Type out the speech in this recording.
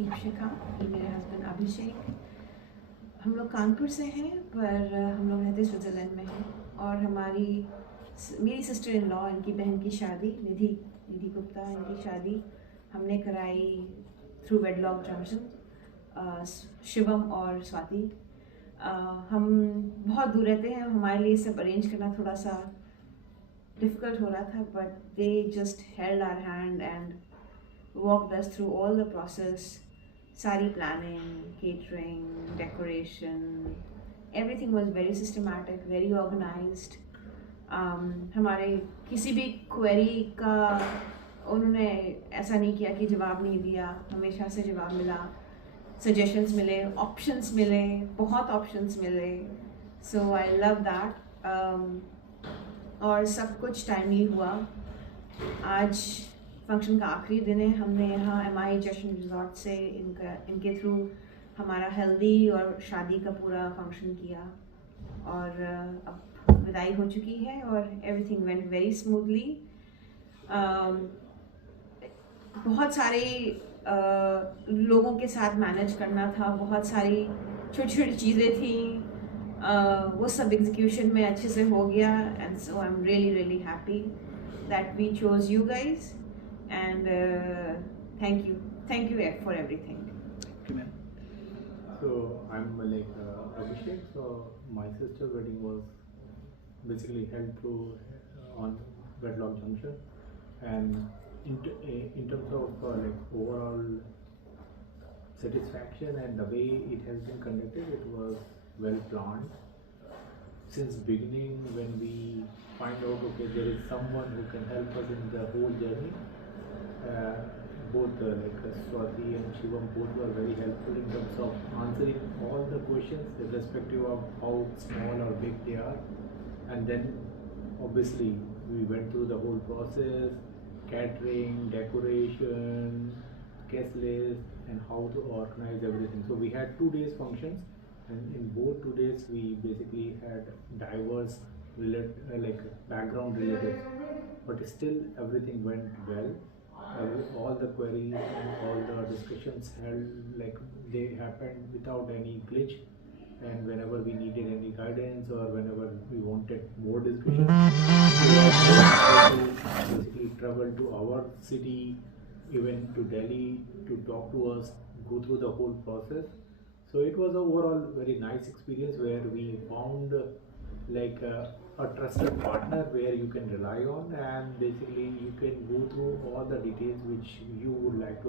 दीपशिखा, ये मेरे हस्बैंड अभिषेक। हम लोग कानपुर से हैं पर हम लोग रहते स्विट्ज़रलैंड में हैं। और मेरी सिस्टर इन लॉ, इनकी बहन की शादी, निधि निधि गुप्ता, इनकी शादी हमने कराई थ्रू वेडलॉक जंक्शन, शिवम और स्वाति। हम बहुत दूर रहते हैं, हमारे लिए सब अरेंज करना थोड़ा सा डिफ़िकल्ट हो रहा था, but they just held our hand and walked us through all the process, sari planning, catering, decoration. Everything was very systematic, very organized. हमारे किसी भी क्वेरी का उन्होंने ऐसा नहीं किया कि जवाब नहीं दिया, हमेशा से जवाब मिला, सजेशंस मिले, ऑप्शंस मिले, बहुत ऑप्शंस मिले। सो आई लव दैट। और सब कुछ टाइमली हुआ। आज फंक्शन का आखिरी दिन है। हमने यहाँ MI जश्न रिजॉर्ट से इनके थ्रू हमारा हल्दी और शादी का पूरा फंक्शन किया और अब विदाई हो चुकी है और एवरीथिंग वेंट वेरी स्मूथली। बहुत सारे लोगों के साथ मैनेज करना था, बहुत सारी छोटी छोटी चीज़ें थी, वो सब एग्जीक्यूशन में अच्छे से हो गया। And so I am really really happy that we chose you guys, and thank you for everything. So I'm Abhishek. So my sister's wedding was basically held through on Wedlock Junction, and in terms of overall satisfaction and the way it has been conducted, it was well planned. Since beginning, when we find out there is someone who can help us in the whole journey, both Swati and Shivam both were very helpful in terms of answering all the questions irrespective of how small or big they are. And then obviously we went through the whole process, catering, decoration, guest list, and how to organize everything. So we had 2 days functions, and in both 2 days we basically had diverse background relatives, but still everything went well. All the queries and all the discussions held they happened without any glitch, and whenever we needed any guidance or whenever we wanted more discussion, we were basically travel to our city, even to Delhi, to talk to us, go through the whole process. So it was overall very nice experience where we found a trusted partner where you can rely on, and basically you can go through all the details which you would like to have.